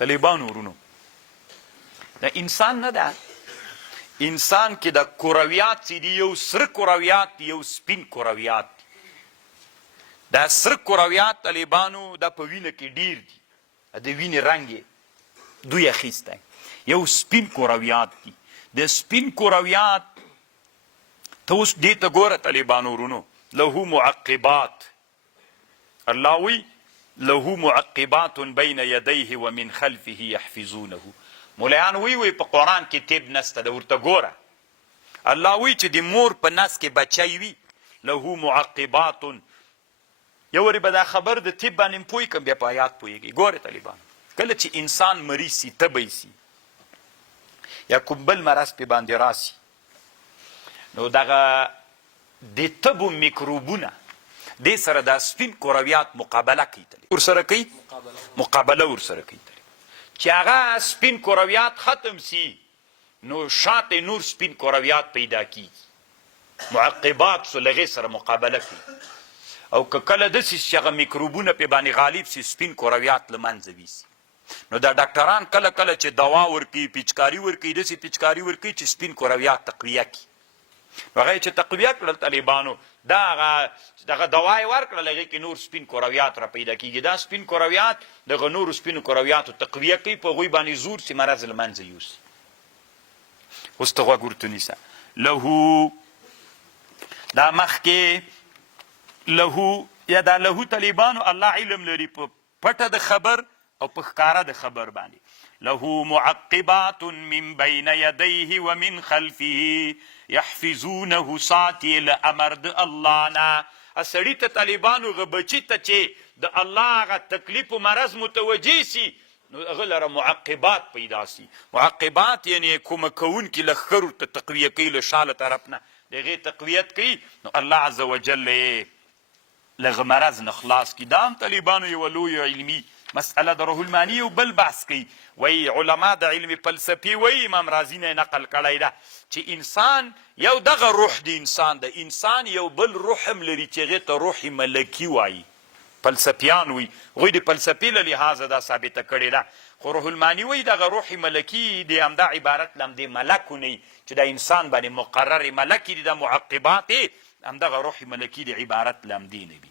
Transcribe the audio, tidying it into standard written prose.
طالبانو ورونو د انسان نه ده، انسان کې د کرویات چې دي یو سره کرویات دي یو سپین کرویات دي. دا سره کرویات طالبانو دا په وینه کې ډیر دي، د وینې رنګ یې دوی اخیستی. یو سپین کرویات دي. د سپین کرویات ته اوس دې ته ګوره طالبانو ورونو، له معقبات، الله وی له معقبات بین یدیه ومن خلفه یحفظونه. مولیان وی په قرآن کې طب نسته ده، ورته ګوره. الله وی چې د مور په نس کې بچی وي، له معقبات. یو وری به دا خبر د طب باندې پوی کم بیا په آیات پوهېږي. ګورې طالبان، کله چې انسان مریض سي، تبی سي یا کوم بل مرض پې باندې راسي، نو دغه د تبو میکروبونه دې سره دا سپین کرویات مقابله کوي، ورسره کوي مقابله ورسره کوي. چې هغه سپین کرویات ختم سي، نو شاته نور سپین کرویات پیدا کیږي، معقبات سو لغې سره مقابله کوي. او که کله داسې چې هغه میکروبونه پې باندې غالب سي، سپین کرویات له منځه ویسي، نو دا ډاکټران کله کله چې دوا ورکوي، پیچکاري ورکوي، داسې پیچکاري ورکوي چې سپین کرویات تقویه کړي. نو هغه چې تقویه کړل طالبانو، دغه دوا یې ورکړل، هغې کې نور سپین کرویات را پیدا کېږي. دا سپین کرویات دغه نورو سپینو کرویاتو تقویه کوي، په هغوی باندې زور چې مرض له منځه یوسي. اوس ته غوږ ورته نیسه. له دا مخکې له یا دا له طالبانو الله علم لري په پټه د خبر او په ښکاره د خبر باندې. له معقبات من بین یدیه ومن خلفه یحفظونه، ساتي له امر د الله نه. سړي ته طالبانو هغه بچي ته چې د الله هغه تکلیف و مرض متوجه سي، نو هغه لره معقبات پیدا سي. معقبات یعنی کومه کوونکي لښکرو ته تقویه کوي، له شا له طرف نه د هغې تقویت کوي، نو الله عز وجل یې لغه مرض نه خلاص کړي. دا هم طالبانو یوه لویه علمي مسئله د روح المانی یو بل بحث کوي. وی علما د علم فلسفي وی امام رازي نه نقل کړی ده چې انسان یو دغه روح د انسان یو بل روح هم لري چې هغې ته روح ملکي وایي. فلسفیان وی، هغوی د فلسفې له لحاظه دا ثابته کړې ده. خو روح المانی وی دغه روح ملکي د همدا عبارت له همدې ملکو نه چې د انسان باندې مقرر ملکي دي، د معقبات همدغه روح ملکي د عبارت له همدې نه وي.